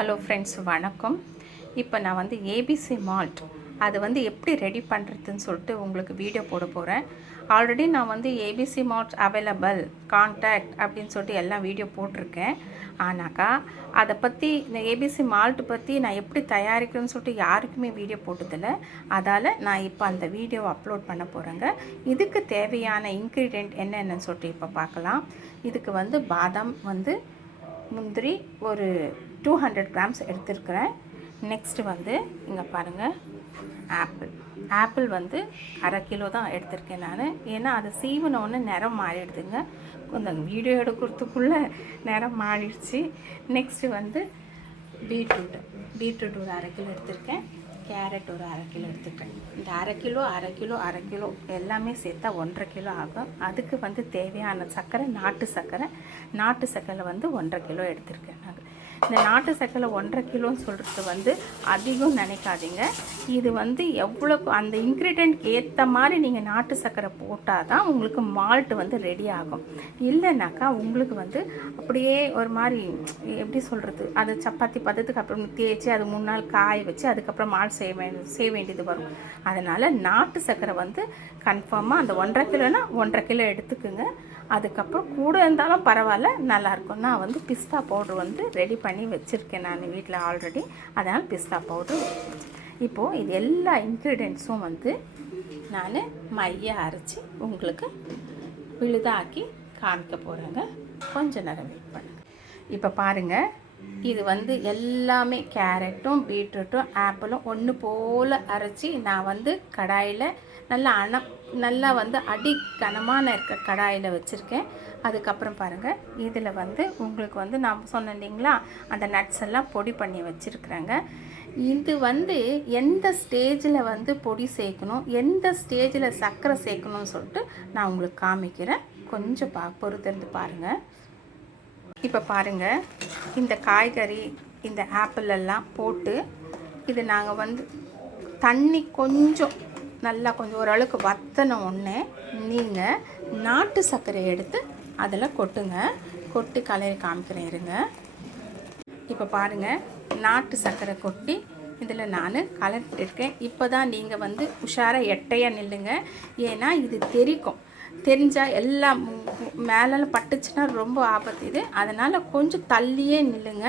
Hello friends, வணக்கம். இப்போ நான் வந்து ஏபிசி மால்ட் அது வந்து எப்படி ரெடி பண்ணுறதுன்னு சொல்லிட்டு உங்களுக்கு வீடியோ போட போகிறேன். ஆல்ரெடி நான் வந்து ஏபிசி மால்ட் அவைலபிள் கான்டாக்ட் அப்படின்னு சொல்லிட்டு எல்லாம் வீடியோ போட்டிருக்கேன். ஆனாக்கா அதை பற்றி இந்த ஏபிசி மால்ட் பற்றி நான் எப்படி தயாரிக்கிறேன்னு சொல்லிட்டு யாருக்குமே வீடியோ போட்டதில்லை. அதால் நான் இப்போ அந்த வீடியோவை அப்லோட் பண்ண போகிறேங்க. இதுக்கு தேவையான இன்க்ரீடியண்ட் என்னென்னு சொல்லிட்டு இப்போ பார்க்கலாம். இதுக்கு வந்து பாதாம் வந்து முந்திரி ஒரு 200 கிராம்ஸ் எடுத்துருக்கிறேன். நெக்ஸ்ட்டு வந்து இங்கே பாருங்கள், ஆப்பிள் வந்து அரை கிலோ தான் எடுத்திருக்கேன் நான். ஏன்னா அது சீவனோன்னு நிறம் மாறிடுதுங்க. கொஞ்சம் வீடியோ எடுக்கிறதுக்குள்ளே நிறம் மாறிடுச்சு. நெக்ஸ்ட்டு வந்து பீட்ரூட் ஒரு அரை கிலோ எடுத்திருக்கேன். கேரட் ஒரு அரை கிலோ எடுத்துக்கிறேன். இந்த அரை கிலோ எல்லாமே சேர்த்தா 1.5 கிலோ ஆகும். அதுக்கு வந்து தேவையான சர்க்கரை நாட்டு சர்க்கரை வந்து 1.5 கிலோ எடுத்திருக்கேன் நான். இந்த நாட்டு சர்க்கரை 1.5 கிலோன்னு சொல்கிறது வந்து அதிகம் நினைக்காதீங்க. இது வந்து எவ்வளோ அந்த இன்க்ரீடியண்ட் ஏற்ற மாதிரி நீங்கள் நாட்டு சர்க்கரை போட்டால் தான் உங்களுக்கு மால்ட் வந்து ரெடி ஆகும். இல்லைனாக்கா உங்களுக்கு வந்து அப்படியே ஒரு மாதிரி எப்படி சொல்கிறது, அது சப்பாத்தி பதத்துக்கு அப்புறம் தேய்ச்சி அது 3 நாள் காய வச்சு அதுக்கப்புறம் மால்ட் செய்ய வேண்டியது வரும். அதனால் நாட்டு சர்க்கரை வந்து கன்ஃபார்மாக அந்த 1.5 கிலோனா 1.5 கிலோ எடுத்துக்குங்க. அதுக்கப்புறம் கூட இருந்தாலும் பரவாயில்ல, நல்லாயிருக்கும். நான் வந்து பிஸ்தா பவுட்ரு வந்து ரெடி பண்ணி வச்சுருக்கேன் நான் வீட்டில் ஆல்ரெடி. அதனால் பிஸ்தா பவுட்ரு. இப்போது இது எல்லா இன்க்ரீடியன்ட்ஸும் வந்து நான் மையாக அரைச்சி உங்களுக்கு விழுதாக்கி காமிக்க போகிறேங்க. கொஞ்சம் நேரம் வெயிட் பண்ணுங்கள். இப்போ பாருங்கள், இது வந்து எல்லாமே கேரட்டும் பீட்ரூட்டும் ஆப்பிளும் ஒன்று போல் அரைச்சி நான் வந்து கடாயில் நல்லா வந்து அடி கனமான இருக்க கடாயில் வச்சுருக்கேன். அதுக்கப்புறம் பாருங்கள், இதில் வந்து உங்களுக்கு வந்து நான் சொன்னேன் இல்லைங்களா, அந்த நட்ஸ் எல்லாம் பொடி பண்ணி வச்சுருக்குறேங்க. இது வந்து எந்த ஸ்டேஜில் வந்து பொடி சேர்க்கணும், எந்த ஸ்டேஜில் சர்க்கரை சேர்க்கணும்னு சொல்லிட்டு நான் உங்களுக்கு காமிக்கிறேன். கொஞ்சம் பொறுத்திருந்து பாருங்கள். இப்போ பாருங்கள், இந்த காய்கறி இந்த ஆப்பிள் எல்லாம் போட்டு இது நாங்கள் வந்து தண்ணி கொஞ்சம் ஓரளவுக்கு வற்றின உடனே நீங்கள் நாட்டு சர்க்கரை எடுத்து அதில் கொட்டி கலரி காமிக்கிறேன் இருங்க. இப்போ பாருங்கள், நாட்டு சர்க்கரை கொட்டி இதில் நான் கலரிட்டுருக்கேன். இப்போ தான் நீங்கள் வந்து உஷாராக எட்டையாக நில்லுங்க. ஏன்னா இது தெரிஞ்சால் எல்லாம் மேலே பட்டுச்சுன்னா ரொம்ப ஆபத்து இது. அதனால் கொஞ்சம் தள்ளியே நில்லுங்க.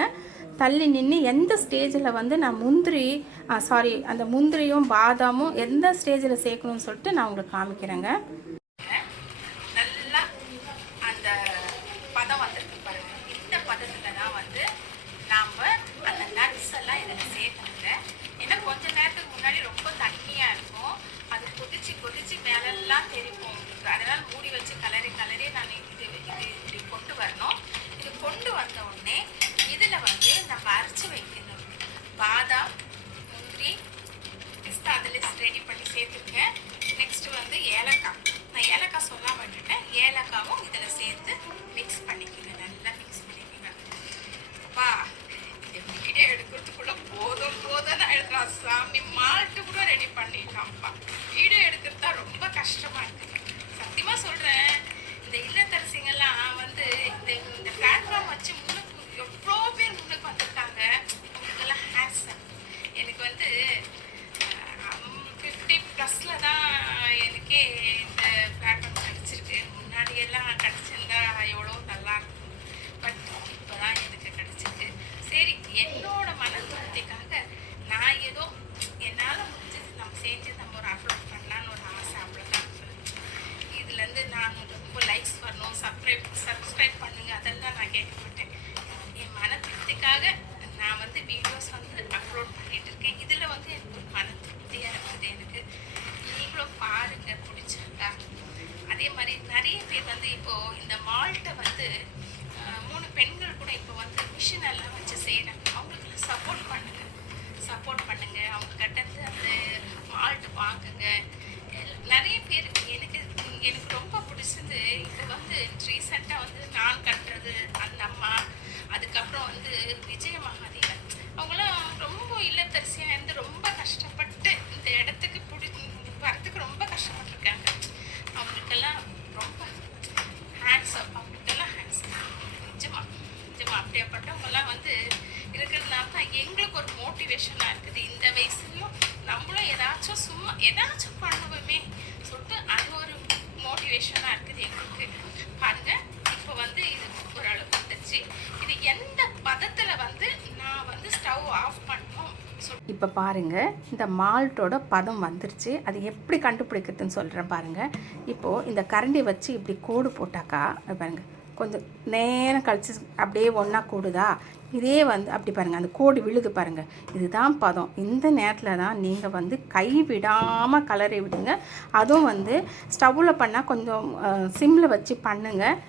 தள்ளி நின்று எந்த ஸ்டேஜில் வந்து நான் அந்த முந்திரியும் பாதாமும் எந்த ஸ்டேஜில் சேர்க்கணும்னு சொல்லிட்டு நான் உங்களுக்கு காமிக்கிறேங்க. நல்லா அந்த பதம் வந்துருக்கு பாருங்க. இந்த பதத்தில் தான் வந்து நாம் அந்த நட்ஸ் எல்லாம் இதில் சேர்க்கணுங்க. ஏன்னா கொஞ்ச நேரத்துக்கு முன்னாடி ரொம்ப தண்ணியாக இருக்கும். அது கொதிச்சு மேலெல்லாம் தெரியும். அதனால் மூடி வச்சு கலரி நான் இது இப்படி கொண்டு வரணும். இது கொண்டு வந்த உடனே இதில் வந்து நம்ம அரைச்சி வைக்கணும். பாதாம் முந்திரி பிஸ்தா அதில் ரெடி பண்ணி சேர்த்துருக்கேன். நெக்ஸ்ட்டு வந்து ஏலக்காய். நான் ஏலக்காய் சொல்லாம விட்டுட்டேன். ஏலக்காவும் இதில் சேர்த்து மிக்ஸ் பண்ணிக்கோங்க. நல்லா மிக்ஸ் பண்ணிக்கோங்க. அப்பா, இந்த வீடியோ எடுக்கிறதுக்குள்ள போதும் நான் எடுக்கலாம். சாமி, மால்ட்டு கூட ரெடி பண்ணிட்டான்ப்பா. வீடியோ எடுக்கிறது தான் ரொம்ப கஷ்டமாக இருக்குது. சத்தியமாக சொல்கிறேன், இந்த இல்லத்தரசிங்கெல்லாம் வந்து இந்த பிளாட்ஃபார்ம் வச்சு எவ்வளோ பேர் முன்னுக்கு வந்திருக்காங்க. அவங்களுக்கெல்லாம் ஹேண்ட்ஸம். எனக்கு வந்து 50+ தான் எனக்கே இந்த பிளாட்ஃபார்ம் கிடச்சிருக்கு. முன்னாடியெல்லாம் கிடச்சிருந்தா எவ்வளோ நல்லாயிருக்கும். பட் இப்போ தான் எனக்கு கிடச்சிருக்கு. சரி, என்னோட மன திருப்திக்காக நான் ஏதோ என்னால் முடிஞ்சது நம்ம செஞ்சு நம்ம ஒரு அப்லோட் பண்ணலான்னு ஒரு ஆசை, அவ்வளோதான். இதுலேருந்து நான் ரொம்ப லைக்ஸ் வரணும், சப்ஸ்கிரைப் பண்ணுங்கள், அதெல்லாம் நான் கேட்க மாட்டேன். என் மன திருப்திக்காக நான் வந்து வீடியோஸ் வந்து அப்லோட் பண்ணிகிட்டு இருக்கேன். இதில் வந்து எனக்கு ஒரு மன திருப்தியாக இருக்குது. எனக்கு நீங்களும் பாருங்கள், பிடிச்சிருக்கா. அதே மாதிரி நிறைய பேர் வந்து இப்போது இந்த மால்ட்டை வந்து 3 பெண்கள் கூட இப்போ வந்து மிஷின் எல்லாம் வச்சு செய்கிறாங்க. அவங்களுக்குலாம் சப்போர்ட் பண்ணுங்கள். அவங்க கிட்டேருந்து அந்த மால்ட் வாங்குங்க. நிறைய பேர் எனக்கு ரொம்ப பிடிச்சது. இப்போ வந்து ரீசெண்டாக வந்து நான் கட்டுறது அந்த அம்மா, அதுக்கப்புறம் வந்து விஜய மகாதேவன், அவங்களாம் ரொம்ப இல்லத்தரசியாக இருந்து ரொம்ப கஷ்டப்பட்டு இந்த இடத்துக்கு வரத்துக்கு ரொம்ப கஷ்டப்பட்டுருக்காங்க. அவங்களுக்கெல்லாம் ரொம்ப ஹேண்ட்ஸ் அப். நிஜமாக அப்படியேப்பட்ட ஏதாச்சும் பண்ணுவோமே சொல்லிட்டு அது ஒரு மோட்டிவேஷனாக இருக்குது எங்களுக்கு. பாருங்கள், இப்போ வந்து இது ஓரளவு வந்துச்சு. இது எந்த பதத்தில் வந்து நான் வந்து ஸ்டவ் ஆஃப் பண்ணணும் இப்போ பாருங்கள், இந்த மால்ட்டோட பதம் வந்துருச்சு. அது எப்படி கண்டுபிடிக்கிறதுன்னு சொல்கிறேன் பாருங்கள். இப்போது இந்த கரண்டி வச்சு இப்படி கோடு போட்டாக்கா பாருங்கள், கொஞ்சம் நேரம் கழிச்சு அப்படியே ஒன்றா கூடுதா, இதே வந்து அப்படி பாருங்கள், அந்த கோடு விழுது பாருங்கள், இதுதான் பதம். இந்த நேரத்தில் தான் நீங்கள் வந்து கை விடாமல் கலரை விடுங்க. அதுவும் வந்து ஸ்டவ்வில் பண்ணால் கொஞ்சம் சிம்மில் வச்சு பண்ணுங்கள்.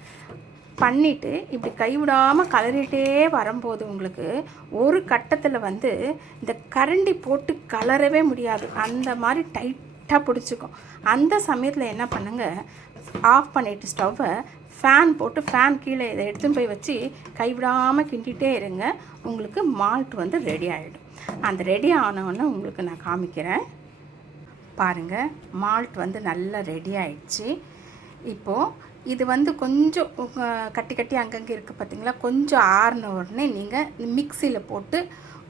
பண்ணிவிட்டு இப்படி கைவிடாமல் கலரிட்டே வரும்போது உங்களுக்கு ஒரு கட்டத்தில் வந்து இந்த கரண்டி போட்டு கலரவே முடியாது, அந்த மாதிரி டைட்டாக பிடிச்சிக்கும். அந்த சமயத்தில் என்ன பண்ணுங்கள், ஆஃப் பண்ணிவிட்டு ஸ்டவ்வை ஃபேன் போட்டு ஃபேன் கீழே இதை எடுத்துன்னு போய் வச்சு கைவிடாமல் கிண்டிகிட்டே இருங்க. உங்களுக்கு மால்ட் வந்து ரெடி ஆகிடும். அந்த ரெடி ஆனவுடனே உங்களுக்கு நான் காமிக்கிறேன் பாருங்கள். மால்ட் வந்து நல்லா ரெடி ஆயிடுச்சு. இப்போது இது வந்து கொஞ்சம் கட்டி கட்டி அங்கங்கே இருக்குது பார்த்தீங்களா, கொஞ்சம் ஆறின உடனே நீங்கள் மிக்சியில் போட்டு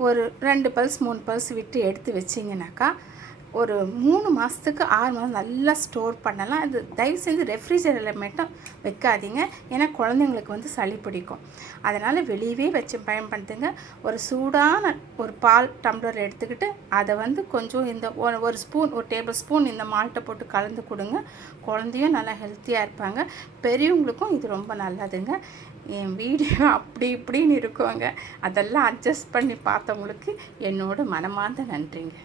ஒரு 2 பல்ஸ் 3 பல்ஸ் விட்டு எடுத்து வச்சிங்கனாக்கா ஒரு 3 மாதத்துக்கு 6 மாதம் நல்லா ஸ்டோர் பண்ணலாம். அது தயவு செஞ்சு ரெஃப்ரிஜரேட்டரில் மட்டும் வைக்காதீங்க, ஏன்னா குழந்தைங்களுக்கு வந்து சளி பிடிக்கும். அதனால் வெளியவே வச்சு பயன்படுத்துங்க. ஒரு சூடான ஒரு பால் டம்ளர் எடுத்துக்கிட்டு அதை வந்து கொஞ்சம் இந்த ஒரு ஸ்பூன், ஒரு டேபிள் ஸ்பூன் இந்த மால்ட்டை போட்டு கலந்து கொடுங்க. குழந்தையும் நல்லா ஹெல்த்தியாக இருப்பாங்க, பெரியவங்களுக்கும் இது ரொம்ப நல்லதுங்க. என் வீடியோ அப்படி இப்படின்னு இருக்குவாங்க, அதெல்லாம் அட்ஜஸ்ட் பண்ணி பார்த்தவங்களுக்கு என்னோட மனமார்ந்த நன்றிங்க.